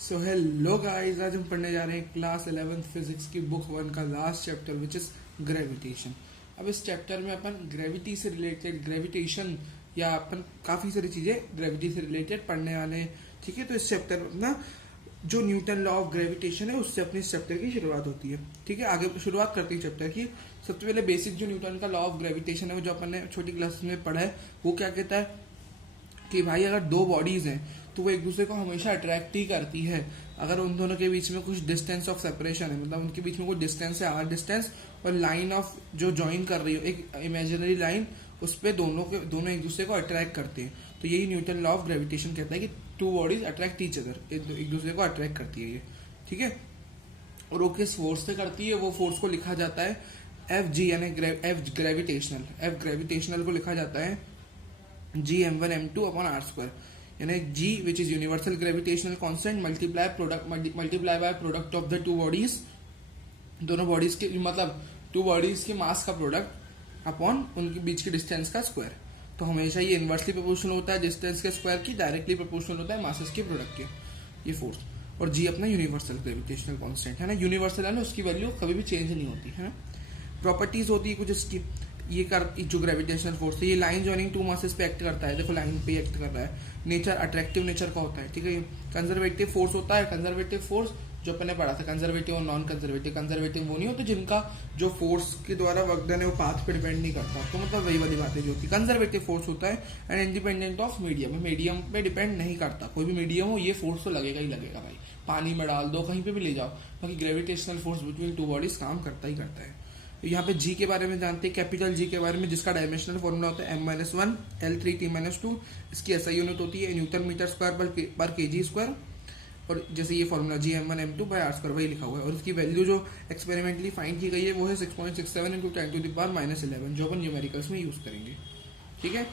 So hello guys, आज हम पढ़ने जा रहे हैं क्लास 11th फिजिक्स की बुक 1 का last chapter which is gravitation. अब इस चैप्टर में अपन ग्रेविटी से रिलेटेड ग्रेविटेशन या अपन काफ़ी सारी चीज़ें ग्रेविटी से रिलेटेड पढ़ने वाले हैं। ठीक है, तो इस चैप्टर में अपना जो न्यूटन लॉ ऑफ ग्रेविटेशन है उससे अपने इस चैप्टर की शुरुआत होती है। ठीक है, आगे शुरुआत करते हैं चैप्टर की। सबसे पहले बेसिक जो न्यूटन का लॉ ऑफ ग्रेविटेशन है वो जो अपन ने छोटी क्लास में पढ़ा है वो क्या कहता है कि भाई अगर दो बॉडीज हैं तो वो एक दूसरे को हमेशा अट्रैक्ट ही करती है अगर उन दोनों के बीच में कुछ डिस्टेंस ऑफ सेपरेशन है, मतलब उनके बीच में कोई डिस्टेंस है आर डिस्टेंस, और लाइन ऑफ जो ज्वाइन कर रही हो एक इमेजिनरी लाइन, उस पर दोनों एक दूसरे को अट्रैक्ट करते हैं। तो यही न्यूटन लॉ ऑफ ग्रेविटेशन कहता है कि two bodies attract each other, एक दूसरे को अट्रैक्ट करती है ये। ठीक है, और वो किस फोर्स से करती है, वो फोर्स को लिखा जाता है एफ जी, यानी एफ ग्रेविटेशनल को लिखा जाता है Gm1m2 अपॉन आर स्क्वायर, यानी G which is universal gravitational constant multiply by product of the two bodies, दोनों बॉडीज के मतलब टू बॉडीज के मास का प्रोडक्ट अपॉन उनके बीच के डिस्टेंस का स्क्वायर। तो हमेशा ये इन्वर्सली प्रोपोर्शनल होता है डिस्टेंस के स्क्वायर की, डायरेक्टली प्रोपोर्शनल होता है मासेस के प्रोडक्ट के, ये फोर्स। और G अपना यूनिवर्सल ग्रेविटेशनल कांस्टेंट है ना, यूनिवर्सल है ना, उसकी वैल्यू कभी भी चेंज नहीं होती है ना। प्रॉपर्टीज होती है कुछ इसकी, ये जो ग्रेविटेशनल फोर्स है ये लाइन जॉइनिंग टू मासेस पे एक्ट करता है। देखो लाइन पे एक्ट कर रहा है। नेचर अट्रैक्टिव नेचर का होता है। ठीक है, कंजर्वेटिव फोर्स होता है। कंजर्वेटिव फोर्स जो अपने पढ़ा था, कंजर्वेटिव और नॉन कंजर्वेटिव। कंजर्वेटिव वो नहीं होते जिनका जो फोर्स के द्वारा वर्क डन है वो पाथ पे डिपेंड नहीं करता, तो मतलब वही वाली बात है जो होती है। कंजर्वेटिव फोर्स होता है and independent of medium, medium पे डिपेंड नहीं करता। कोई भी मीडियम हो ये फोर्स तो लगेगा ही लगेगा भाई, पानी में डाल दो कहीं पे भी ले जाओ, बाकी gravitational force between two bodies काम करता ही करता है। यहाँ पे जी के बारे में जानते हैं, कैपिटल जी के बारे में, जिसका डायमेंशनल फॉर्मूला होता है m-1 L3T-2। इसकी एसआई यूनिट होती है न्यूटन मीटर स्क्वायर पर केजी स्क्वायर। और जैसे ये formula Gm1m2 bye are square वही लिखा हुआ है। और इसकी वैल्यू जो एक्सपेरिमेंटली फाइंड की गई है वो है 6.67 × 10⁻11, जो अपन न्यूमेरिकल्स में यूज करेंगे। ठीक है,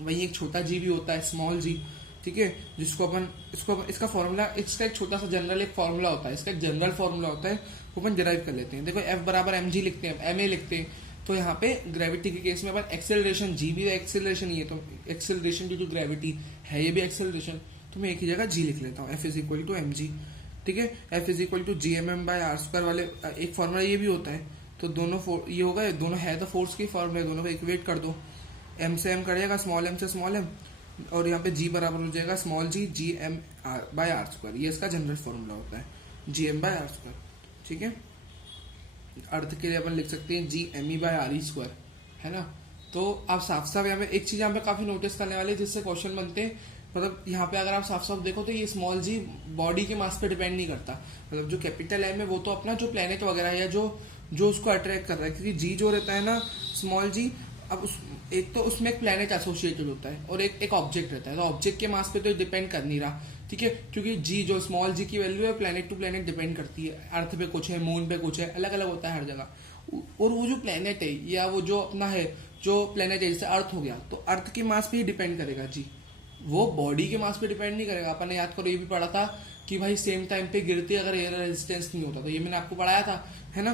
वही एक छोटा जी भी होता है, स्मॉल जी। ठीक है, जिसको अपन इसका फॉर्मूला, इसका एक छोटा सा जनरल एक फॉर्मूला होता है, इसका एक जनरल फॉर्मूला होता है, वो अपन डिराइव कर लेते हैं। देखो F बराबर mg लिखते हैं, ma लिखते हैं, तो यहाँ पे ग्रेविटी के केस में अपन एक्सेलरेशन, जी भी एक्सेलरेशन ही है, तो एक्सेलरेशन ड्यू टू ग्रेविटी है, ये भी एक्सेलरेशन, तो मैं एक ही जगह जी लिख लेता हूँ, F is equal to mg। ठीक है, F is equal to gmm by are square वाले एक फॉर्मूला ये भी होता है। तो दोनों ये होगा, दोनों है तो फोर्स की फॉर्मूला, दोनों को इक्वेट कर दो, m से m करेगा, स्मॉल m से स्मॉल m, और यहाँ पे g बराबर हो जाएगा small g gm by are square. ये इसका जनरल फॉर्मूला होता है, gm बाय आर स्क्वायर। ठीक है, अर्थ के लिए अपन लिख सकते हैं gme बाय आर स्क्वायर, है ना। तो आप साफ साफ यहाँ पे एक चीज यहाँ पे काफी नोटिस करने वाले जिससे क्वेश्चन बनते हैं, मतलब यहाँ पे अगर आप साफ साफ देखो तो ये स्मॉल जी बॉडी के मास पे डिपेंड नहीं करता, मतलब जो कैपिटल एम है वो तो अपना जो प्लेनेट वगैरह है या जो उसको अट्रैक्ट कर रहा है, क्योंकि जी जो रहता है ना स्मॉल जी, अब उस एक तो उसमें एक प्लेनेट एसोसिएटेड होता है और एक ऑब्जेक्ट रहता है, तो ऑब्जेक्ट के मास पे तो डिपेंड कर नहीं रहा। ठीक है, क्योंकि जी जो स्मॉल जी की वैल्यू है प्लेनेट टू प्लेनेट डिपेंड करती है, अर्थ पे कुछ है, मून पे कुछ है, अलग अलग होता है हर जगह। और वो जो प्लेनेट है या वो जो अपना है जो प्लेनेट है, जैसे अर्थ हो गया, तो अर्थ के मास पे ही डिपेंड करेगा जी, वो बॉडी के मास पे डिपेंड नहीं करेगा। अपन ने याद करो ये भी पढ़ा था कि भाई सेम टाइम पे गिरती अगर एयर रेजिस्टेंस नहीं होता, तो ये मैंने आपको पढ़ाया था, है ना।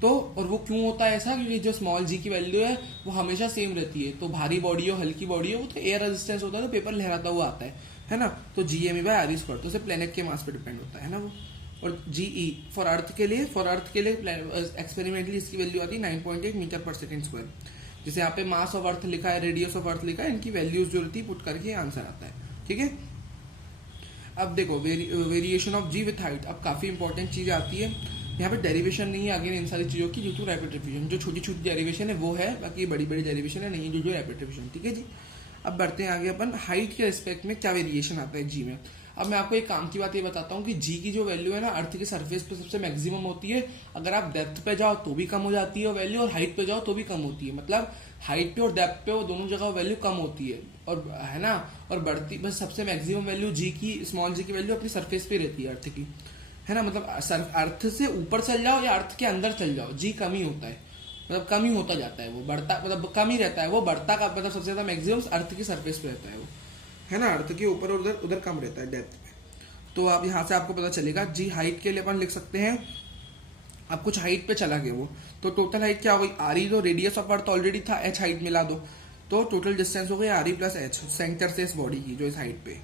तो और वो क्यों होता है ऐसा, क्योंकि जो स्मॉल जी की वैल्यू है वो हमेशा सेम रहती है, तो भारी बॉडी हो हल्की बॉडी हो वो तो एयर रेजिस्टेंस होता है, तो पेपर लहराता हुआ आता है ना। तो GME बाय आर स्क्वायर, तो उसे प्लेनेट के मास पे डिपेंड होता है ना वो। और GE फॉर अर्थ के लिए एक्सपेरिमेंटली इसकी वैल्यू आती है 9.8 मीटर पर सेकेंड स्क्वायर। जैसे यहाँ पे मास ऑफ अर्थ लिखा है, रेडियस ऑफ अर्थ लिखा है, इनकी वैल्यूज जो रहती है पुट करके आंसर आता है। ठीक है, अब देखो variation of g with height, अब काफी इंपॉर्टेंट चीज आती है यहाँ पे। डेरिवेशन नहीं है आगे इन सारी चीजों की ड्यू टू रैपिड डिफिजन, जो छोटी छोटी डेरिवेशन है वो है, बाकी बड़ी बड़ी डेरिवेशन है नहीं, जो रैपिड डिफिजन। ठीक है जी, अब बढ़ते हैं आगे अपन हाइट के रिस्पेक्ट में क्या वेरिएशन आता है जी में। अब मैं आपको एक काम की बात ये बताता हूँ कि जी की जो वैल्यू है ना अर्थ के सरफेस पे सबसे मैक्सिमम होती है, अगर आप डेप्थ पे जाओ तो भी कम हो जाती है वैल्यू, और हाइट पे जाओ तो भी कम होती है, मतलब हाइट पे और डेप्थ पे वो दोनों जगह वैल्यू कम होती है, और है ना। और बढ़ती बस सबसे मैक्सिमम वैल्यू जी की, स्मॉल जी की वैल्यू अपनी सरफेस पे रहती है अर्थ की, है ना। मतलब अर्थ से ऊपर चल जाओ या अर्थ के अंदर चल जाओ जी कम ही होता है, मतलब कम ही होता जाता है वो, बढ़ता मतलब कम ही रहता है वो, बढ़ता का मतलब सबसे ज्यादा मैक्सिमम अर्थ की सरफेस पे रहता है वो, है ना। अर्थ के ऊपर और उधर कम रहता है डेप्थ में। तो आप यहाँ से आपको पता चलेगा जी हाइट के लिए अपन लिख सकते हैं, अब कुछ हाइट पे चला गया वो, तो टोटल हाइट क्या हो गई, आर ई, तो रेडियस ऑफ अर्थ ऑलरेडी था, एच हाइट मिला दो, तो टोटल डिस्टेंस हो गई R E plus H, centre से इस बॉडी की जो इस हाइट पे।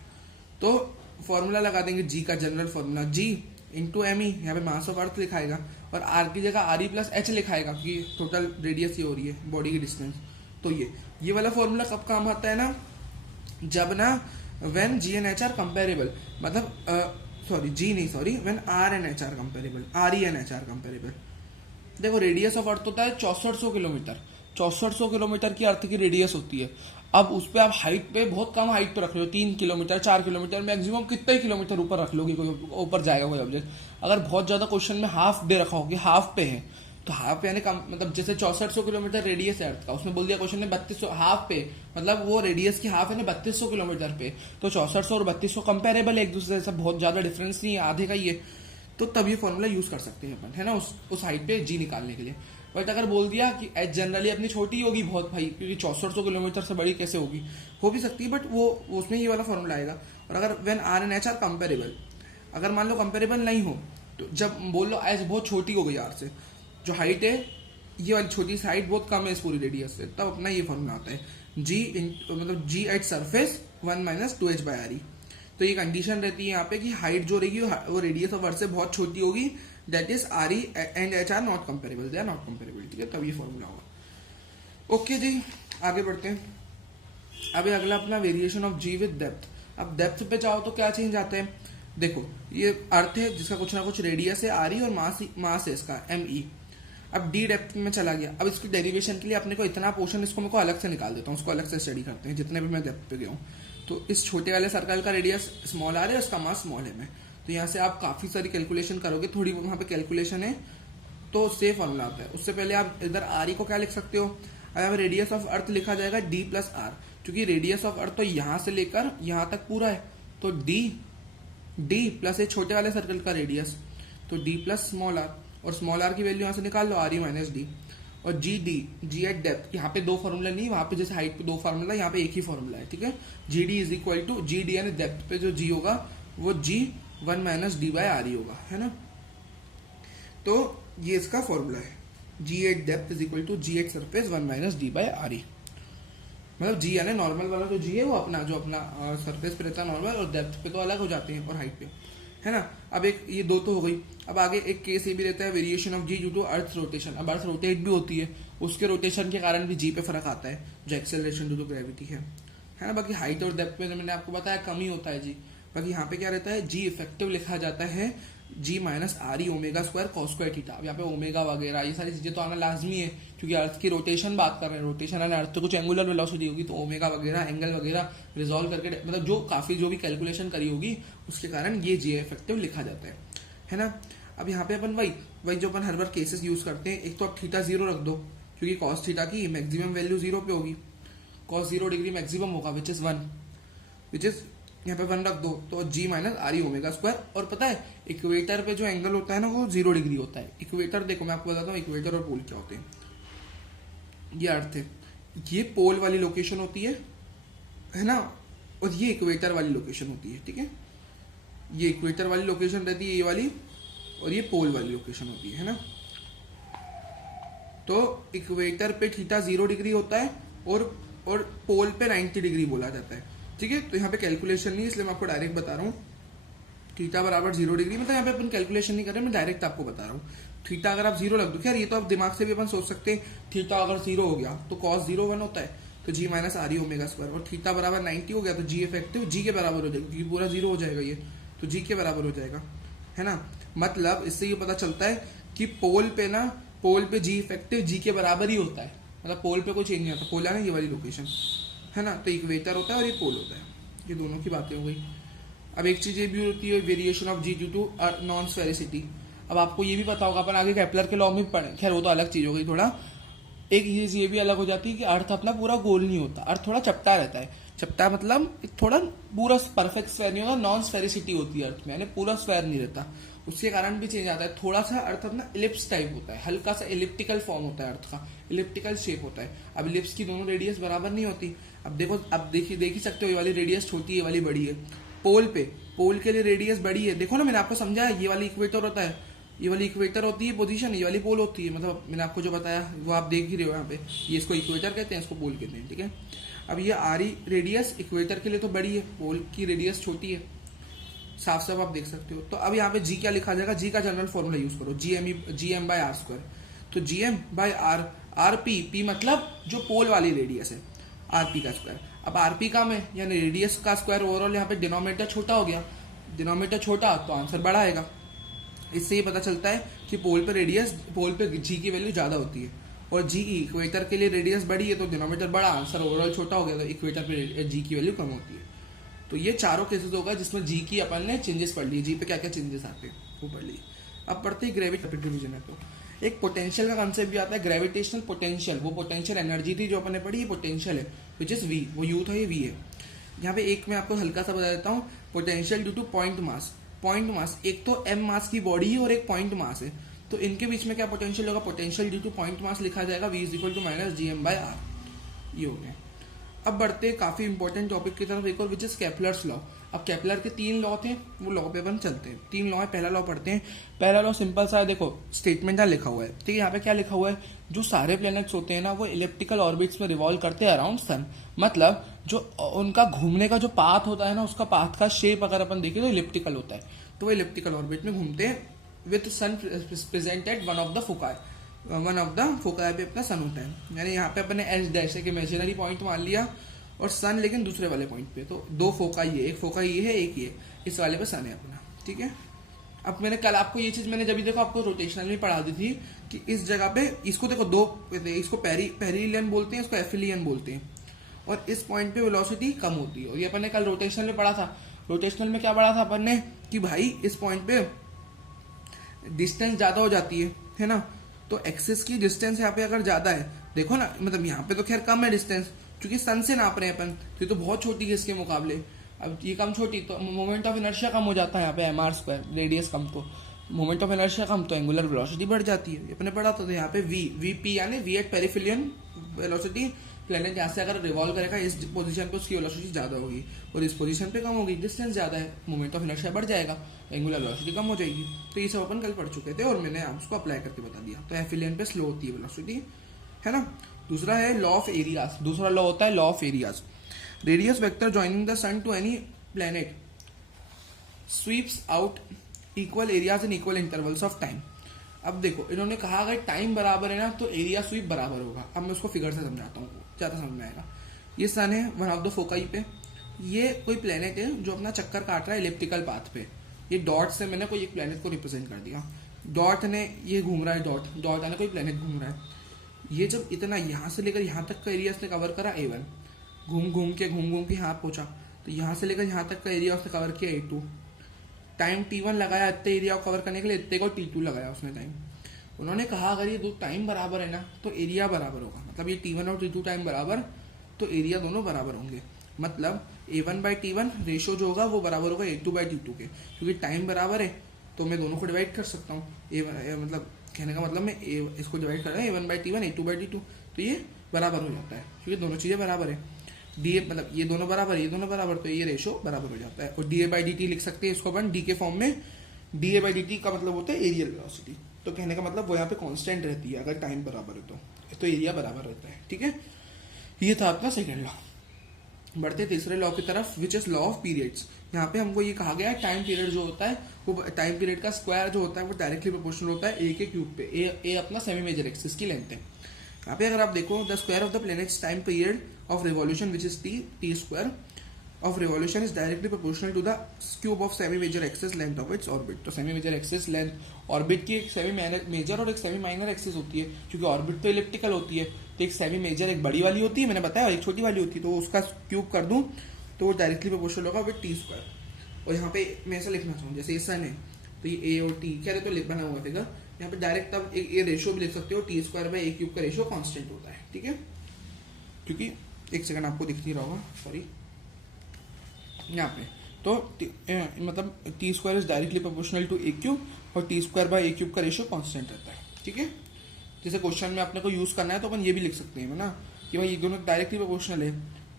तो फॉर्मूला लगा देंगे जी का, जनरल फॉर्मूला जी इंटू एम ई, यहाँ पे मास ऑफ अर्थ लिखाएगा और आर की जगह आर ई प्लस एच लिखाएगा क्योंकि टोटल रेडियस ये हो रही है बॉडी की डिस्टेंस। तो ये वाला फॉर्मूला कब काम आता है ना, जब ना when G and H are comparable, मतलब when are and H are comparable, R E and H are comparable. देखो रेडियस ऑफ अर्थ होता है 6400 किलोमीटर, 6400 किलोमीटर की अर्थ की रेडियस होती है। अब उस पर आप हाइट पे बहुत कम हाइट पे रख लो, 3 किलोमीटर 4 किलोमीटर, मैक्सिमम कितने ही किलोमीटर ऊपर रख लोगे, कोई ऊपर जाएगा कोई ऑब्जेक्ट। अगर बहुत ज्यादा क्वेश्चन में हाफ दे रखा होगी, हाफ पे है, तो हाफ यानी कम, मतलब जैसे 6400 किलोमीटर रेडियस है अर्थ का, उसमें बोल दिया क्वेश्चन ने 3200 हाफ पे, मतलब वो रेडियस की हाफ है ना 3200 किलोमीटर पे, तो 6400 और 3200 कंपेरेबल है एक दूसरे से, बहुत ज्यादा डिफरेंस नहीं है, आधे का ही है। तो तब ये फॉर्मूला यूज कर सकते हैं अपन, है ना, उस हाइट पे जी निकालने के लिए। बट अगर बोल दिया कि एच जनरली अपनी छोटी होगी बहुत भाई, क्योंकि 6400 किलोमीटर से बड़ी कैसे होगी, हो भी सकती है, बट वो उसमें ये वाला फॉर्मूला आएगा। और अगर when are and H are comparable, अगर मान लो कंपेरेबल नहीं हो, तो जब बोल लो एच बहुत छोटी हो गई आर से, जो हाइट है ये वाली छोटी सी हाइट बहुत कम है इस पूरी रेडियस से, तब अपना ये फॉर्मूला आता है जी मतलब G at surface 1 minus 2h by R E. तो ये कंडीशन रहती है यहाँ पे कि हाइट जो रहेगी वो रेडियस ऑफ अर्थ से बहुत छोटी होगी, that is r E and H are not comparable, they are not comparable, ठीक है, तब ये फॉर्मूला होगा। ओके जी, आगे बढ़ते हैं। अभी अगला अपना variation of g with depth. अब डेप्थ पे जाओ तो क्या चेंज आता है, देखो ये अर्थ है जिसका कुछ ना कुछ रेडियस है आर ई और मास है इसका एम ई। अब डी डेप्थ में चला गया, अब इसकी डेरिवेशन के लिए अपने को इतना पोर्शन इसको मेरे को अलग से निकाल देता हूँ, उसको अलग से स्टडी करते हैं जितने भी मैं डेप्थ पे गया हूँ। तो इस छोटे वाले सर्कल का रेडियस स्मॉल आर है, उसका मास स्मॉल एम है। तो यहाँ से आप काफी सारी कैलकुलेशन करोगे, थोड़ी वहां पे कैलकुलेशन है तो सेफ फॉर्मूला आता है। उससे पहले आप इधर आर ई को क्या लिख सकते हो, अगर रेडियस ऑफ अर्थ लिखा जाएगा डी प्लस आर, क्योंकि रेडियस ऑफ अर्थ तो यहाँ से लेकर यहाँ तक पूरा है, तो डी प्लस ये छोटे वाले सर्कल का रेडियस, तो डी प्लस स्मॉल आर, और स्मॉल आर की वैल्यू यहाँ से निकाल लो आर ई माइनस डी। और जी एट डेप्थ, यहाँ पे दो फॉर्मूला नहीं, वहां पे जैसे हाइट पे दो फॉर्मूला, यहाँ पे एक ही फॉर्मूला है, ठीक है। G D is equal to G D यानी डेप्थ पे जो जी होगा वो G 1 minus D by R E होगा, है ना। तो ये इसका फॉर्मूला है, G at depth is equal to G at surface 1 minus D by R E. मतलब जी यानी नॉर्मल वाला जो जी है वो अपना जो अपना सरफेस पे रहता है नॉर्मल, और डेप्थ पे तो अलग हो जाते हैं और हाइट पे, है ना। अब एक ये दो तो हो गई। अब आगे एक केस ये भी रहता है variation of ji due to earth rotation. अब अर्थ रोटेट भी होती है, उसके रोटेशन के कारण भी जी पे फर्क आता है, जो एक्सेलरेशन ड्यू टू ग्रेविटी है ना। बाकी हाइट और डेप्थ में मैंने आपको बताया कम ही होता है जी। बाकी यहाँ पे क्या रहता है, जी इफेक्टिव लिखा जाता है G minus R E omega square cos square theta. अब यहाँ पे ओमेगा वगैरह ये सारी चीजें तो आना लाजमी है, क्योंकि अर्थ की रोटेशन बात कर रहे हैं, रोटेशन है अर्थ तो कुछ एंगुलर वेलोसिटी होगी, तो ओमेगा वगैरह एंगल वगैरह रिजॉल्व करके, मतलब जो काफी जो भी कैलकुलेशन करी होगी उसके कारण ये जी इफेक्टिव लिखा जाता है ना। अब यहाँ पे अपन वही जो अपन हर बार केसेस यूज करते हैं, एक तो आप थीटा 0 रख दो, क्योंकि कॉस थीटा की मैक्सिमम वैल्यू 0 पे होगी, कॉस 0 डिग्री मैक्सिमम होगा विच इज 1, यहाँ पे 1 रख दो, तो G minus R E omega square. और पता है इक्वेटर पे जो एंगल होता है ना वो 0 डिग्री होता है। इक्वेटर देखो मैं आपको बताता हूँ इक्वेटर और पोल क्या होते हैं। ये अर्थ है, ये पोल वाली लोकेशन होती है ना, और ये इक्वेटर वाली लोकेशन होती है, ठीक है। ये इक्वेटर वाली लोकेशन रहती है ये वाली, और ये पोल वाली लोकेशन होती है ना। तो इक्वेटर पे थीटा 0 डिग्री होता है और पोल पे 90 डिग्री बोला जाता है, ठीक है। तो यहाँ पे कैलकुलेशन नहीं, इसलिए मैं आपको डायरेक्ट बता रहा हूँ थीटा बराबर 0 डिग्री, मतलब यहाँ पे अपन कैलकुलेशन नहीं कर रहे, मैं डायरेक्ट आपको बता रहा हूँ। थीटा अगर आप 0 रख दो, यार ये तो आप दिमाग से भी अपन सोच सकते हैं, थीटा अगर 0 हो गया तो कॉस 0 1 होता है, तो G minus R E omega square, और थीटा बराबर 90 हो गया तो जी इफेक्टिव जी के बराबर हो जाएगा, क्योंकि पूरा 0 हो जाएगा ये, तो जी के बराबर हो जाएगा, है ना। मतलब इससे ये पता चलता है कि पोल पे जी इफेक्टिव जी के बराबर ही होता है, मतलब पोल पे कोई चेंज नहीं आता, पोल है ना ये वाली लोकेशन, है ना। तो इक्वेटर होता है और ये पोल होता है, ये दोनों की बातें हो गई। अब एक चीज ये भी होती है variation of ji due to non sphericity. अब आपको ये भी पता होगा, अपन आगे केपलर के लॉ में पढ़े, खैर वो तो अलग चीज हो गई थोड़ा। एक चीज ये भी अलग हो जाती है कि अर्थ अपना पूरा गोल नहीं होता, अर्थ थोड़ा चपटा रहता है। चपटा मतलब थोड़ा पूरा परफेक्ट स्क्वायर नहीं होगा, नॉन स्फेरिसिटी होती है अर्थ में, यानी पूरा स्क्वायर नहीं रहता, उसके कारण भी चेंज आता है। थोड़ा सा अर्थ अपना इलिप्स टाइप होता है, हल्का सा इलिप्टिकल फॉर्म होता है अर्थ का, इलिप्टिकल शेप होता है। अब इलिप्स की दोनों रेडियस बराबर नहीं होती। अब देखो, अब देख ही सकते हो, ये वाली रेडियस छोटी है, ये वाली बड़ी है। पोल के लिए रेडियस बड़ी है, देखो ना मैंने आपको समझाया, ये वाली इक्वेटर होता है, ये वाली इक्वेटर होती है पोजीशन, ये वाली पोल होती है, मतलब मैंने आपको जो बताया वो आप देख ही रहे हो यहाँ पे, ये इसको इक्वेटर कहते हैं, इसको पोल कहते हैं, ठीक है। अब ये आर ई रेडियस इक्वेटर के लिए तो बड़ी है, पोल की रेडियस छोटी है, साफ साफ आप देख सकते हो। तो अब यहाँ पे जी क्या लिखा जाएगा, जी का जनरल फॉर्मूला यूज करो, G M by are square. तो G M by R, R P, P मतलब जो पोल वाली रेडियस है, आर पी का स्क्वायर। अब आर पी कम है यानी रेडियस का स्क्वायर, ओवरऑल यहाँ पे डिनोमिनेटर छोटा हो गया, डिनोमिनेटर छोटा तो आंसर बड़ा आएगा। इससे ये पता चलता है कि पोल पे रेडियस, पोल पे जी की वैल्यू ज्यादा होती है, और जी इक्वेटर के लिए रेडियस बड़ी है तो डिनोमिनेटर बड़ा, आंसर ओवरऑल छोटा हो गया, तो इक्वेटर पे जी की वैल्यू कम होती है। तो ये चारों केसेस होगा जिसमें जी की अपन ने चेंजेस पढ़ ली, जी पे क्या क्या चेंजेस आते हैं वो पढ़ ली। अब पढ़ते हैं ग्रेविटी डिवीजन है। तो एक पोटेंशियल का कंसेप्ट भी आता है, ग्रेविटेशनल पोटेंशियल। वो पोटेंशियल एनर्जी थी जो अपन ने पढ़ी, ये पोटेंशियल है विच इज वी, वो यू था, ये वी है। यहाँ पे एक मैं आपको हल्का सा बता देता हूँ, potential due to point mass. Point mass, एक तो एम मास की बॉडी है और एक पॉइंट मास है, तो इनके बीच में क्या पोटेंशियल होगा, potential due to point mass लिखा जाएगा, v is equal to minus G M by r. ये हो गया। अब बढ़ते हैं काफी इंपॉर्टेंट टॉपिक की तरफ, एक और विच इज केपलर्स लॉ। अब केपलर के 3 लॉ थे, वो लॉ पे अपन चलते हैं। 3 लॉ है, पहला लॉ पढ़ते हैं। पहला लॉ सिंपल सा है, देखो स्टेटमेंट यहाँ लिखा हुआ है, ठीक है। यहाँ पे क्या लिखा हुआ है, जो सारे प्लैनेट्स होते हैं ना वो इलिप्टिकल ऑर्बिट्स में रिवॉल्व करते हैं अराउंड सन। मतलब जो उनका घूमने का जो पाथ होता है ना, उसका पाथ का शेप अगर अपन देखें तो इलिप्टिकल होता है, तो वो इलिप्टिकल ऑर्बिट में घूमते हैं with sun present at one of the foci. One of the foci पे अपना सन होता है, यानी यहाँ पे अपने एच डैश एक इमेजिनरी पॉइंट मान लिया और सन लेकिन दूसरे वाले पॉइंट पे, तो 2 फोकाई है, एक फोकाई ये है, एक ये, इस वाले पे सन है अपना, ठीक है। अब मैंने कल आपको ये चीज मैंने जब देखो आपको रोटेशनल में पढ़ा दी थी कि इस जगह पे इसको देखो 2, इसको पेरिलियन बोलते हैं, इसको एफिलियन बोलते हैं, और इस पॉइंट पे वेलोसिटी कम होती है। और ये अपन ने कल रोटेशनल में पढ़ा था। रोटेशनल में क्या पढ़ा था अपन ने कि भाई इस पॉइंट पे डिस्टेंस ज्यादा हो जाती है ना, तो एक्सिस की डिस्टेंस यहाँ पे अगर ज्यादा है, देखो ना, मतलब यहाँ पे तो खैर कम है डिस्टेंस क्योंकि सन से नाप रहे हैं अपन, तो ये तो बहुत छोटी है इसके मुकाबले। अब ये कम छोटी तो मोमेंट ऑफ इनर्शिया कम हो जाता है यहाँ पे, एम आर स्क्वायर, रेडियस कम तो मोमेंट ऑफ इनर्शिया कम तो एंगुलर वेलोसिटी बढ़ जाती है। अपने पढ़ा था तो यहाँ पे वी पी यानी वी एट पेरिफिलियन वेलोसिटी, प्लेनेट यहाँ से अगर रिवॉल्व करेगा इस पोजीशन पे उसकी वेलोसिटी ज्यादा होगी और इस पोजीशन पे कम होगी, डिस्टेंस ज्यादा है, मोमेंट ऑफ इनर्शिया बढ़ जाएगा, एंगुलर वेलोसिटी कम हो जाएगी। तो ये सब अपन कल पढ़ चुके थे और मैंने उसको अप्लाई करके बता दिया। तो एफिलियन पे स्लो होती है वेलोसिटी, है ना। दूसरा है लॉ ऑफ एरियाज, दूसरा लॉ होता है law of areas. Radius vector joining the sun to any planet sweeps out equal areas in equal intervals of time. अब देखो इन्होंने कहा अगर टाइम बराबर है ना तो एरिया स्वीप बराबर होगा। अब मैं उसको फिगर से समझाता हूँ, ज्यादा समझ में आएगा। ये सन है वन ऑफ द फोकाई पे, ये कोई प्लेनेट है जो अपना चक्कर काट रहा है इलिप्टिकल पाथ पे। ये डॉट से मैंने कोई एक प्लेनेट को रिप्रेजेंट कर दिया, डॉट ने ये घूम रहा है, डॉट यानी कोई प्लेनेट घूम रहा है। ये जब इतना यहाँ से लेकर यहाँ तक का एरिया उसने कवर करा A1, घूम घूम के यहाँ पहुंचा, तो यहाँ से लेकर यहाँ तक का एरिया उसने कवर किया A2। टाइम T1 लगाया इतने एरिया को कवर करने के लिए, इतने को T2 लगाया उसने टाइम। उन्होंने कहा अगर ये 2 टाइम बराबर है ना तो एरिया बराबर होगा, मतलब ये T1 और T2 टाइम बराबर तो एरिया दोनों बराबर होंगे। मतलब A1 बाई T1 रेशो जो होगा वो बराबर होगा A2 बाई T2 के, क्योंकि टाइम बराबर है तो मैं दोनों को डिवाइड कर सकता हूँ। मतलब कहने का मतलब मैं इसको डिवाइड कर रहा हूँ A1 by T1 A2 by T2, तो ये बराबर हो जाता है क्योंकि दोनों चीजें बराबर है। डी मतलब ये दोनों बराबर, ये दोनों बराबर, तो ये रेशो बराबर हो जाता है। और D A by D T लिख सकते हैं इसको अपन डी के फॉर्म में। D A by D T का मतलब होता है एरियल वेलोसिटी, तो कहने का मतलब वो यहाँ पे कांस्टेंट रहती है अगर टाइम बराबर है तो एरिया बराबर रहता है, ठीक है। ये था आपका सेकंड लॉ। बढ़ते तीसरे लॉ की तरफ which is law of periods. यहाँ पे हमको ये कहा गया है टाइम पीरियड जो होता है वो टाइम पीरियड का स्क्वायर जो होता है वो डायरेक्टली प्रोपोर्शनल होता है ए के क्यूब पे। ए अपना सेमी मेजर एक्सिस की लेंथ है। यहाँ पे अगर आप देखो the square of the planets time period of revolution which is T square of revolution is directly proportional to the cube of semi major axis length of its orbit। तो semi major axis length orbit की एक semi major और एक semi minor axis होती है, क्योंकि orbit तो elliptical होती है, तो एक सेमी मेजर एक बड़ी वाली होती है मैंने बताया, और एक छोटी वाली होती है, तो उसका क्यूब कर दूं तो वो डायरेक्टली प्रोपोर्शनल होगा विद टी स्क्वायर। और यहाँ पे मैं ऐसा लिखना चाहूँ जैसे ये सन है तो ये ए और टी क्या है तो बना हुआ फिगर, यहाँ पे डायरेक्ट अब ये रेशियो भी लिख सकते हो, T square by A cube का रेशियो कॉन्स्टेंट होता है, ठीक है। क्योंकि एक सेकंड आपको दिख नहीं रहा होगा, सॉरी, यहाँ पे तो मतलब T square is directly proportional to A cube और T square by A cube का रेशियो कांस्टेंट रहता है, ठीक है। जैसे क्वेश्चन में अपने को यूज करना है तो अपन ये भी लिख सकते हैं ना कि भाई ये दोनों डायरेक्टली प्रोपोर्शनल है,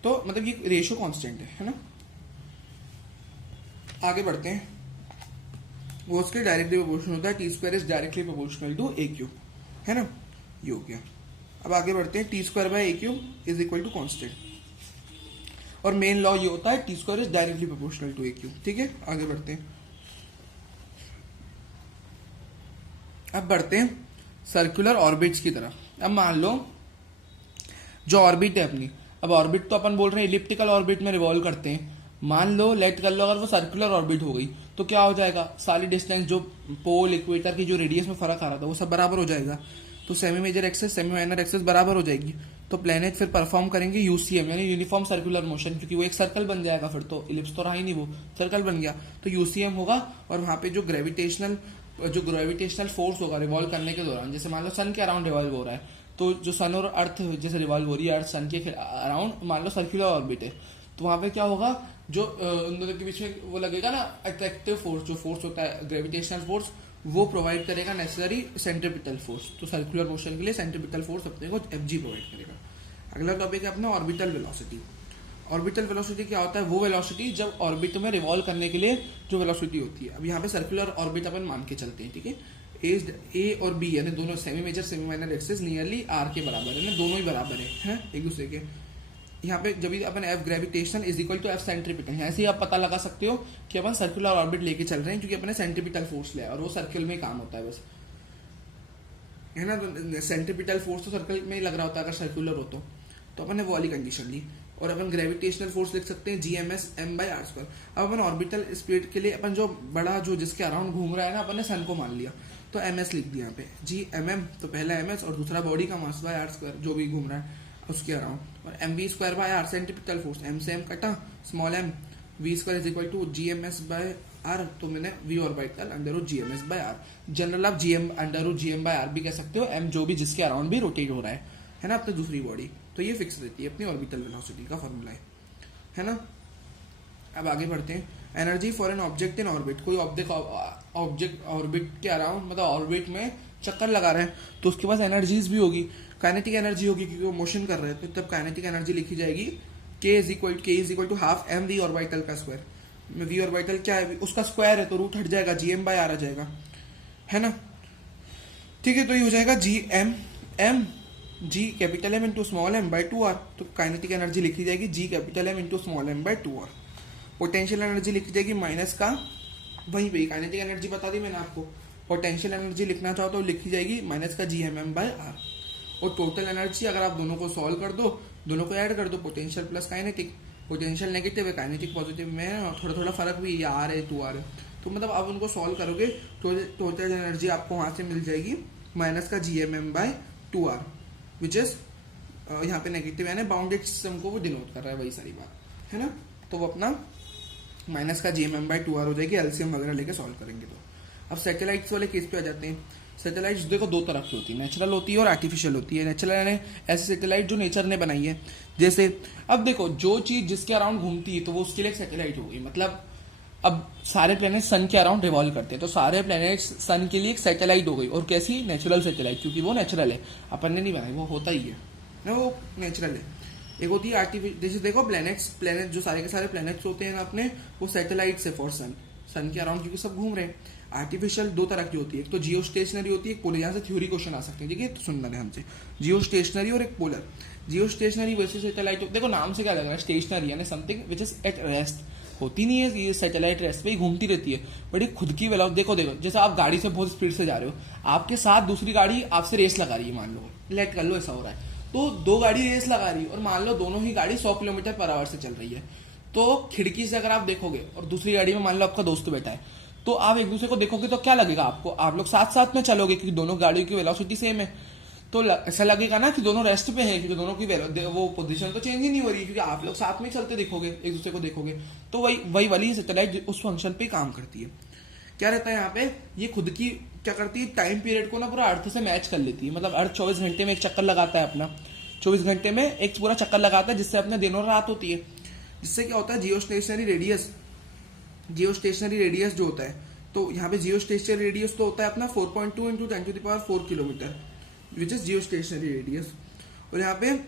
तो मतलब ये रेशियो कांस्टेंट है ना। आगे बढ़ते हैं, वो उसके डायरेक्टली प्रोपोर्शनल होता है, t square is directly proportional to A cube, है ना, ये हो गया। अब आगे बढ़ते हैं, t square by A cube is equal to constant. और मेन लॉ ये होता है t square is directly proportional to a cube. ठीक है, आगे बढ़ते हैं। अब बढ़ते हैं सर्कुलर ऑर्बिट्स की तरफ। अब मान लो जो ऑर्बिट है अपनी, अब ऑर्बिट तो अपन बोल रहे हैं इलिप्टिकल ऑर्बिट में रिवॉल्व करते हैं। मान लो लेट कर लो अगर वो सर्कुलर ऑर्बिट हो गई तो क्या हो जाएगा, सारी डिस्टेंस जो पोल इक्वेटर की जो रेडियस में फर्क आ रहा था वो सब बराबर हो जाएगा। तो semi major axis semi minor axis बराबर हो जाएगी। तो प्लेनेट फिर परफॉर्म करेंगे यूसीएम यानी यूनिफॉर्म सर्कुलर मोशन, क्योंकि वो एक सर्कल बन जाएगा, फिर तो इलिप्स तो रहा ही नहीं, वो सर्कल बन गया। तो यूसीएम होगा और वहां पे जो ग्रेविटेशनल फोर्स होगा रिवॉल्व करने के दौरान, जैसे मान लो सन के अराउंड रिवॉल्व हो रहा है, तो जो सन और अर्थ जैसे रिवॉल्व हो रही है, अर्थ सन के अराउंड मान लो सर्कुलर ऑर्बिट है, तो वहां पे क्या होगा, जो उन दोनों के बीच में वो लगेगा ना अट्रैक्टिव फोर्स, जो फोर्स होता है ग्रेविटेशनल फोर्स, वो प्रोवाइड करेगा नेसेसरी सेंट्रीपिटल फोर्स। तो सर्कुलर मोशन के लिए सेंट्रीपिटल फोर्स अपने को एफजी प्रोवाइड करेगा। अगला टॉपिक है अपना ऑर्बिटल वेलोसिटी। ऑर्बिटल वेलोसिटी क्या होता है, वो वेलोसिटी जब ऑर्बिट में रिवॉल्व करने के लिए जो वेलोसिटी होती है। अब यहाँ पे सर्कुलर ऑर्बिट अपन मान के चलते हैं, ठीक है। ए और बी यानी दोनों semi major semi minor axis nearly r के बराबर है ना, दोनों ही बराबर है एक दूसरे के। यहाँ पे जब भी अपन F gravitation is equal to F centripetal, यहाँ से आप पता लगा सकते हो कि अपन सर्कुलर ऑर्बिट लेके चल रहे हैं, क्योंकि अपने सेंट्रीपिटल फोर्स लिया और वो सर्कल में काम होता है बस, है ना। तो सेंट्रीपिटल फोर्स तो सर्कल में ही लग रहा होता है अगर सर्कुलर हो तो अपन ने वो वाली कंडीशन ली। और अपन ग्रेविटेशनल फोर्स लिख सकते हैं GMS m/r²। अब अपन ऑर्बिटल स्पीड के लिए अपन जो बड़ा जो जिसके अराउंड घूम रहा है ना, अपन ने सन को मान लिया तो ms लिख दिया यहाँ पे Gmm, तो पहला ms और दूसरा बॉडी का मास बाय r² जो भी घूम रहा है उसके अराउंड, और mv²/r सेंट्रीपिटल फोर्स, m से m कटा, small m v² is equal to GMS/r, तो मैंने v orbital under GMS/r। General आप GM/r भी कह सकते हो, m जो भी जिसके अराउंड भी रोटेट हो रहा है ना अपनी दूसरी बॉडी, तो ये फिक्स रहती है अपनी ऑर्बिटल वेलोसिटी का फॉर्मूला है ना। अब आगे बढ़ते हैं। Energy for an object in orbit, कोई ऑब्जेक्ट ऑर्बिट के अराउंड मतलब ऑर्बिट में चक्कर लगा रहे हैं तो उसके पास एनर्जीज भी होगी, काइनेटिक एनर्जी होगी क्योंकि वो मोशन कर रहे हैं, तो तब काइनेटिक एनर्जी लिखी जाएगी k is equal to half mv orbital का स्क्वायर। v ऑर्बिटल क्या है, उसका स्क्वायर है तो रूट हट जाएगा, gm/r आ जाएगा, है ना। ठीक है, तो ये हो जाएगा m g capital M into small m by 2r। तो काइनेटिक एनर्जी लिखी जाएगी g capital M into small m by 2r। Potential energy लिखी जाएगी माइनस का, वहीं पे काइनेटिक एनर्जी बता दी मैंने आपको। पोटेंशियल एनर्जी लिखना चाहो तो लिखी जाएगी माइनस का GMM बाई r। और टोटल एनर्जी अगर आप दोनों को सॉल्व कर दो, दोनों को ऐड कर दो, potential plus kinetic, potential negative है काइनेटिक पॉजिटिव में, थोड़ा थोड़ा फर्क भी है, r है 2r है, तो मतलब आप उनको सॉल्व करोगे तो टोटल एनर्जी आपको वहां से मिल जाएगी माइनस का GMM by 2r, which is यहाँ पे नेगेटिव यानी बाउंडेड सिस्टम को वो डिनोट कर रहा है, वही सारी बात है ना। तो वो अपना माइनस का GMM बाई 2r हो जाएगी, एलसीएम वगैरह लेके सॉल्व करेंगे। तो अब सैटेलाइट्स वाले केस पे आ जाते हैं। सैटेलाइट्स देखो दो तरह की होती है, नेचुरल होती है और आर्टिफिशियल होती है। नेचुरल यानी ऐसी सैटेलाइट जो नेचर ने बनाई है, जैसे अब देखो जो चीज जिसके अराउंड घूमती है तो वो उसके लिए एक सैटेलाइट हो गई। मतलब अब सारे प्लैनेट सन के अराउंड रिवॉल्व करते हैं तो सारे प्लैनेट सन के लिए एक सैटेलाइट हो गई, और कैसी, नेचुरल सैटेलाइट, क्योंकि वो नेचुरल है, अपन ने नहीं बनाई, वो होता ही है ना, वो नेचुरल है। एक होती है आर्टिफिशियल, जैसे देखो प्लैनेट जो सारे के सारे प्लैनेट्स होते हैं ना अपने, वो सैटेलाइट से फॉर सन के अराउंड क्योंकि सब घूम रहे हैं। आर्टिफिशियल दो तरह की होती है, एक तो जियो स्टेशनरी होती है, एक पोलर। यहाँ से थ्योरी क्वेश्चन आ सकते हैं, ठीक है, तो सुनना है हमसे। जियो स्टेशनरी और एक पोलर। जियो स्टेशनरी वैसे सैटेलाइट, देखो नाम से क्या लग रहा है, स्टेशनरी यानी something which is at rest, होती नहीं है ये सैटेलाइट, रेस्ट पे ही घूमती रहती है, बट ये खुद की वेलोसिटी देखो जैसे आप गाड़ी से बहुत स्पीड से जा रहे हो, आपके साथ दूसरी गाड़ी आपसे रेस लगा रही है, मान लो लेट कर लो ऐसा हो रहा है, तो दो गाड़ी रेस लगा रही है और मान लो दोनों ही गाड़ी 100 किलोमीटर पर आवर से चल रही है, तो खिड़की से अगर आप देखोगे और दूसरी गाड़ी में मान लो आपका दोस्त बैठा है, तो आप एक दूसरे को देखोगे तो क्या लगेगा आपको, आप लोग साथ साथ में चलोगे क्योंकि दोनों गाड़ियों की वेलोसिटी सेम है, तो ऐसा लगेगा ना कि दोनों रेस्ट पे हैं, क्योंकि दोनों की वो पोजीशन तो चेंज ही नहीं हो रही, क्योंकि आप लोग साथ में चलते दिखोगे, एक दूसरे को देखोगे। तो वही वाली सैटेलाइट उस फंक्शन पे काम करती है। क्या रहता है यहाँ पे, ये खुद की क्या करती है, टाइम पीरियड को ना पूरा अर्थ से मैच कर लेती है। मतलब अर्थ 24 घंटे में एक चक्कर लगाता है अपना, 24 घंटे में एक पूरा चक्कर लगाता है, जिससे अपने दिन और रात होती है। जिससे क्या होता है, जियो स्टेशनरी रेडियस जो होता है, तो यहाँ पे जियो स्टेशनरी रेडियस तो होता है अपना 4.2 into 10⁴ kilometre, which is geostationary radius. और यहाँ पे है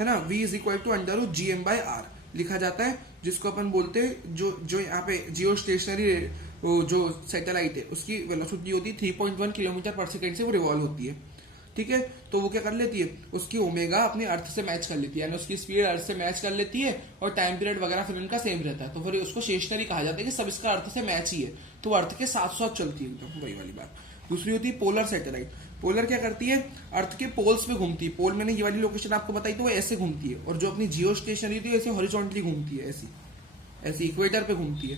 ना v is equal to under GM by r लिखा जाता है, जिसको अपन बोलते हैं जो यहाँ पे जियो स्टेशनरी जो सैटेलाइट है उसकी वेलोसिटी होती है 3.1 किलोमीटर पर सेकेंड से वो रिवॉल्व होती है। ठीक है, तो वो क्या कर लेती है, उसकी ओमेगा अपनी अर्थ से मैच कर लेती है, यानी उसकी स्पीड अर्थ से मैच कर लेती है और टाइम पीरियड वगैरह फिर इनका सेम रहता है, तो फिर उसको स्टेशनरी कहा जाता है कि सब इसका अर्थ से मैच ही है, तो अर्थ के साथ साथ चलती है एकदम, वही वाली बात। दूसरी होती है पोलर सैटेलाइट। पोलर क्या करती है, अर्थ के पोल्स पे घूमती है, पोल मैंने ये वाली लोकेशन आपको बताई तो वो ऐसे घूमती है, और जो अपनी जियो स्टेशनरी थी ऐसे हॉरिजॉन्टली घूमती है, ऐसी ऐसी इक्वेटर पे घूमती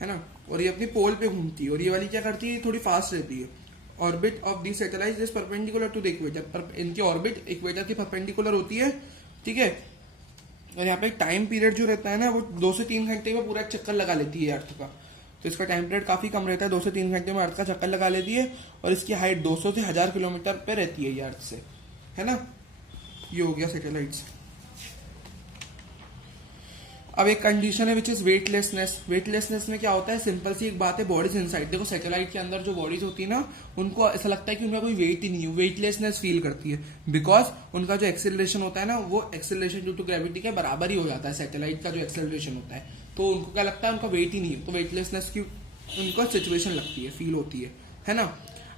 है ना, और ये अपनी पोल पे घूमती है, और ये वाली क्या करती है, थोड़ी फास्ट रहती है। Orbit of the satellite is perpendicular to the equator, पर इनकी ऑर्बिट इक्वेटर के परपेंडिकुलर होती है, ठीक है। और यहाँ पे टाइम पीरियड जो रहता है ना, वो 2 से 3 घंटे में पूरा चक्कर लगा लेती है अर्थ का, तो इसका टाइम पीरियड काफी कम रहता है, 2 से 3 घंटे में अर्थ का चक्कर लगा लेती है, और इसकी हाइट 200 से 1000 किलोमीटर पे रहती है ये अर्थ से, है ना। ये हो गया सैटेलाइट्स। अब एक कंडीशन है विच इज वेटलेसनेस। वेटलेसनेस में क्या होता है, सिंपल सी एक बात है, बॉडीज इनसाइड। देखो सैटेलाइट के अंदर जो बॉडीज होती है ना, उनको ऐसा लगता है कि उनका कोई वेट ही नहीं है, वेटलेसनेस फील करती है, बिकॉज उनका जो एक्सेलरेशन होता है ना, वो एक्सेलरेशन ड्यू टू ग्रेविटी के बराबर ही हो जाता है सैटेलाइट का जो एक्सेलरेशन होता है, तो उनको क्या लगता है, उनका वेट ही नहीं है, तो वेटलेसनेस की उनको सिचुएशन लगती है, फील होती है ना।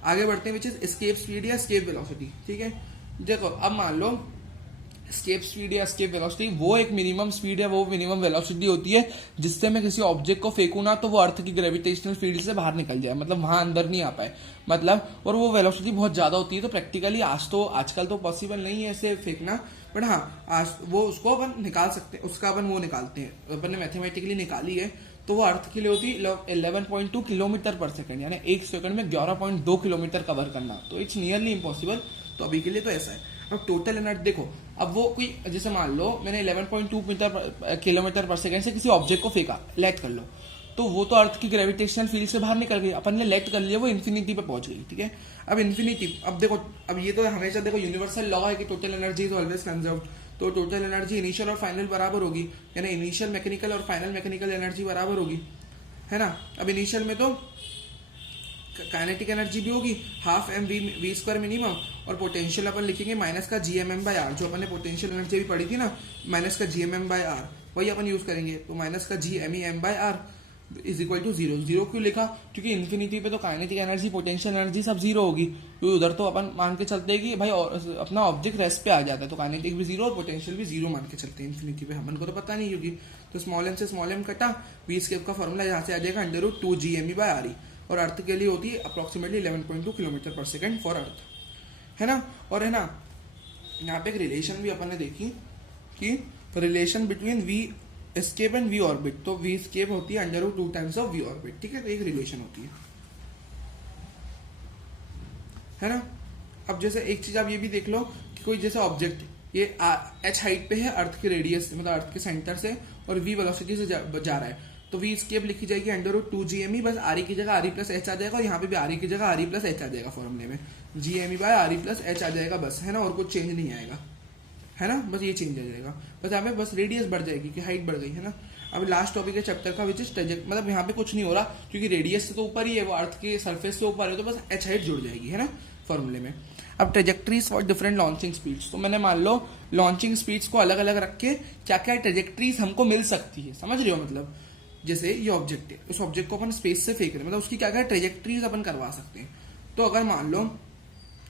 आगे बढ़ते हैं विच इज एस्केप स्पीड या एस्केप वेलोसिटी, ठीक है। देखो अब मान लो एस्केप स्पीड या एस्केप वेलोसिटी, वो एक मिनिमम स्पीड है, वो मिनिमम वेलोसिटी होती है जिससे मैं किसी ऑब्जेक्ट को फेंकू ना तो वो अर्थ की ग्रेविटेशनल फील्ड से बाहर निकल जाए, मतलब वहां अंदर नहीं आ पाए, मतलब। और वो वेलोसिटी बहुत ज्यादा होती है, तो प्रैक्टिकली आजकल तो पॉसिबल नहीं है ऐसे फेंकना, बट हाँ आज वो उसको अपन निकाल सकते हैं, उसका अपन वो निकालते हैं, अपन ने मैथमेटिकली निकाली है, तो वो अर्थ के लिए होती है 11.2 किलोमीटर पर सेकंड, यानी एक सेकंड में 11.2 किलोमीटर कवर करना, तो इट्स नियरली इम्पॉसिबल, तो अभी के लिए तो ऐसा है। अब टोटल एनर्जी देखो, अब वो कोई जैसे मान लो मैंने 11.2 किलोमीटर पर सेकंड से किसी ऑब्जेक्ट को फेंका, लेट कर लो, तो वो तो अर्थ की ग्रेविटेशनल फील्ड से बाहर निकल गई, अपन ने लेट कर लिया, वो इन्फिनिटी पे पहुंच गई, ठीक है। अब इन्फिनिटी, अब देखो, अब ये तो हमेशा देखो यूनिवर्सल लॉ है कि total energy is always conserved, तो टोटल एनर्जी इनिशियल और फाइनल बराबर होगी, यानी इनिशियल मैकेनिकल और फाइनल मैकेनिकल एनर्जी बराबर होगी, है ना। अब इनिशियल में तो काइनेटिक एनर्जी भी होगी half m v square minimum, और पोटेंशियल अपन लिखेंगे माइनस का G M M by r, जो अपन ने पोटेंशियल एनर्जी भी पढ़ी थी ना, माइनस का G M M by R, वही अपन यूज करेंगे, तो माइनस का G M E M by R is equal to 0। 0 क्यों लिखा, क्योंकि इन्फिनिटी पे तो काइनेटिक एनर्जी पोटेंशियल एनर्जी सब 0 होगी, क्योंकि उधर तो अपन मान के चलते हैं कि भाई अपना ऑब्जेक्ट रेस्ट पे आ जाता है, तो काइनेटिक भी 0 और पोटेंशियल भी 0 मान के चलते हैं इन्फिनिटी पे, हमन को तो पता नहीं होगी, तो स्मॉल एम से स्मॉल एम कटा, वी स्केप का फॉर्मूला यहाँ से आ जाएगा √2 G M E by R E, और अर्थ के लिए होती है approximately 11.2 kilometre per second for earth, है ना। और है ना, यहाँ पे एक रिलेशन भी अपन ने देखी कि relation between V escape and V orbit, तो वी एस्केप होती है √2 टाइम्स ऑफ वी ऑर्बिट, ठीक है, तो एक रिलेशन होती है ना। अब जैसे एक चीज आप ये भी देख लो कि कोई जैसे ऑब्जेक्ट ये h हाइट पे है अर्थ के रेडियस, मतलब अर्थ के सेंटर से, और v वेलोसिटी से जा रहा है, तो वी स्केप लिखी जाएगी √2 GME, बस आर की जगह आर प्लस एच आ जाएगा, और यहाँ पे भी आर की जगह आर प्लस एच आ जाएगा फॉर्मूले में, GME by R plus H आ जाएगा बस, है ना, और कुछ चेंज नहीं आएगा, है ना, बस ये चेंज आ जाएगा, बस यहाँ पे बस रेडियस बढ़ जाएगी कि हाइट बढ़ गई, है ना। अब लास्ट टॉपिक है चैप्टर का विच इज ट्रेजेक्ट, मतलब यहाँ पे कुछ नहीं हो रहा क्योंकि रेडियस से तो ऊपर ही है, वो अर्थ के सरफेस से ऊपर है, तो बस एच हाइट जुड़ जाएगी, है ना, फॉर्मूले में। अब trajectories for different launching speeds, तो मैंने मान लो लॉन्चिंग स्पीड्स को अलग अलग रख के क्या क्या ट्रेजेक्ट्रीज हमको मिल सकती है, समझ रहे हो, मतलब जैसे ये ऑब्जेक्ट है, उस ऑब्जेक्ट को अपन स्पेस से फेंक रहे हैं, मतलब उसकी क्या क्या ट्रेजेक्ट्रीज अपन करवा सकते हैं। तो अगर मान लो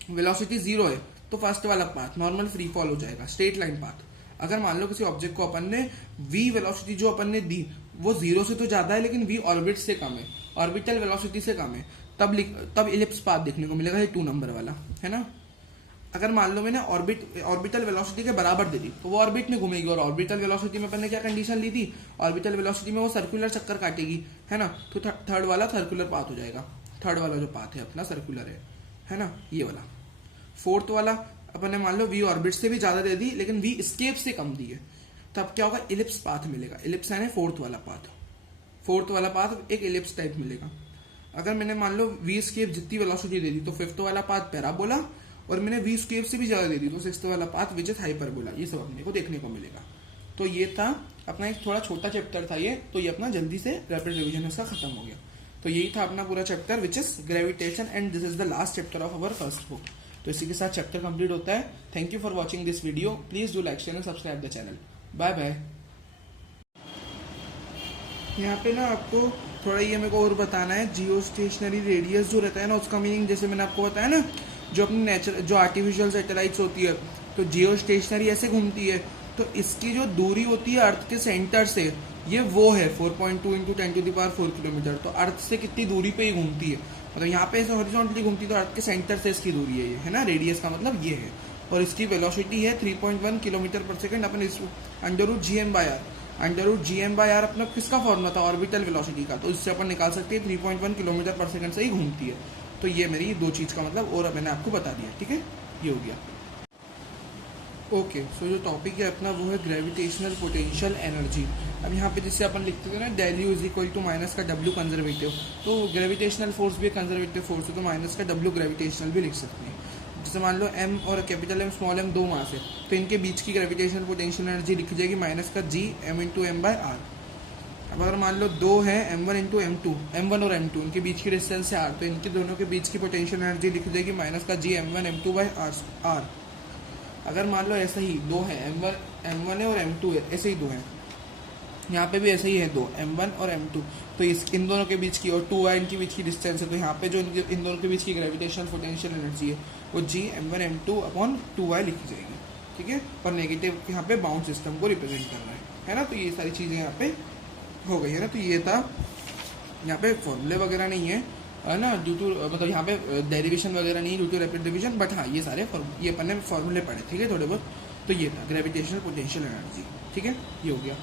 वेलोसिटी 0 है तो फर्स्ट वाला पाथ नॉर्मल फ्री फॉल हो जाएगा, स्ट्रेट लाइन पाथ। अगर मान लो किसी ऑब्जेक्ट को अपन ने v वेलोसिटी जो अपन ने दी वो 0 से तो ज्यादा है लेकिन v ऑर्बिट से कम है, ऑर्बिटल वेलोसिटी से कम है, तब इलिप्स पाथ देखने को मिलेगा, ये 2 नंबर वाला, है ना। अगर मान लो मैंने ऑर्बिटल वेलोसिटी के बराबर दे दी तो वो ऑर्बिट में घूमेगी, और ऑर्बिटल वेलोसिटी में अपन ने क्या कंडीशन ली थी, ऑर्बिटल वेलोसिटी में वो सर्कुलर चक्कर काटेगी, है ना, तो थर्ड वाला सर्कुलर पाथ हो जाएगा, थर्ड वाला जो पाथ है अपना सर्कुलर है ना, ये वाला। फोर्थ वाला अपन ने मान लो वी ऑर्बिट से भी ज्यादा दे दी लेकिन वी स्केप से कम दी है, तब क्या होगा, इलिप्स पाथ मिलेगा, इलिप्स है फोर्थ वाला पाथ, फोर्थ वाला पाथ एक इलिप्स टाइप मिलेगा। अगर मैंने मान लो वी स्केप जितनी वेलोसिटी दे दी तो फिफ्थ वाला पाथ पैराबोला, और मैंने वी स्केप से भी ज्यादा दे दी तो सिक्स्थ वाला पाथ विच इज हाइपरबोला, ये सब अपने को देखने को मिलेगा। तो ये था अपना एक थोड़ा छोटा चैप्टर था ये, तो ये अपना जल्दी से रैपिड रिवीजन इसका खत्म हो गया। तो यही था अपना पूरा chapter which is gravitation, and this is the last chapter of our first book. तो इसी के साथ चैप्टर कंप्लीट होता है। Thank you for watching this video, please do like share and subscribe the channel. Bye bye. यहाँ पे ना आपको थोड़ा ये मेरे को और बताना है, जियो स्टेशनरी रेडियस जो रहता है ना उसका मीनिंग, जैसे मैंने आपको बताया ना जो अपनी नेचुरल जो आर्टिफिशियल सैटेलाइट्स होती है, तो जियो स्टेशनरी ऐसे घूमती है, तो इसकी जो दूरी होती है अर्थ के सेंटर से, ये वो है 4.2 इंटू 10⁴ किलोमीटर। तो अर्थ से कितनी दूरी पे ही घूमती है, मतलब यहाँ पे ऐसे हॉरिजॉन्टली घूमती है, तो अर्थ के सेंटर से इसकी दूरी है ना, रेडियस का मतलब ये है। और इसकी वेलोसिटी है 3.1 किलोमीटर पर सेकेंड अपन इस √gm/r। √gm/r अपना किसका फॉर्मूला था, ऑर्बिटल वेलोसिटी का, तो इससे अपन निकाल सकते हैं 3.1 किलोमीटर पर सेकंड से ही घूमती है। तो ये मेरी दो चीज़ का मतलब और मैंने आपको बता दिया, ठीक है, ये हो गया। ओके, सो जो टॉपिक है अपना वो है ग्रेविटेशनल पोटेंशियल एनर्जी। अब यहाँ पे जैसे अपन लिखते थे ना, डेल U = माइनस का W कंजर्वेटिव, तो ग्रेविटेशनल फोर्स भी कंजर्वेटिव फोर्स है, तो माइनस का W ग्रेविटेशनल भी लिख सकते हैं। जैसे मान लो M और कैपिटल M स्मॉल m दो मास है, तो इनके बीच की ग्रेविटेशनल पोटेंशियल एनर्जी लिखी जाएगी माइनस का G m × m/r। अब अगर मान लो दो है M1 × M2, M1 और M2 इनके बीच की डिस्टेंस है r, तो इनके दोनों के बीच की पोटेंशियल एनर्जी लिखी जाएगी माइनस का G m1 m2/r। अगर मान लो ऐसा ही दो है M1 है और M2 है, ऐसे ही दो हैं, यहाँ पे भी ऐसे ही है दो M1 और M2, तो इन दोनों के बीच की और 2y इनके बीच की डिस्टेंस है, तो यहाँ पे जो इन दोनों के बीच की ग्रेविटेशनल पोटेंशियल एनर्जी है वो G m1 m2/2y लिखी जाएगी, ठीक है। पर नेगेटिव यहाँ पे बाउंड सिस्टम को रिप्रेजेंट कर रहा है ना, तो ये सारी चीज़ें यहाँ पे हो गई है ना। तो ये था, यहाँ पे फॉर्मूले वगैरह नहीं है ना, ड्यू टू मतलब यहाँ पे डेरिवेशन वगैरह नहीं है due to rapid division, but हाँ ये सारे ये अपन ने फॉर्मूले पढ़े, ठीक है, थोड़े बहुत। तो ये था ग्रेविटेशनल पोटेंशियल एनर्जी, ठीक है, ये हो गया।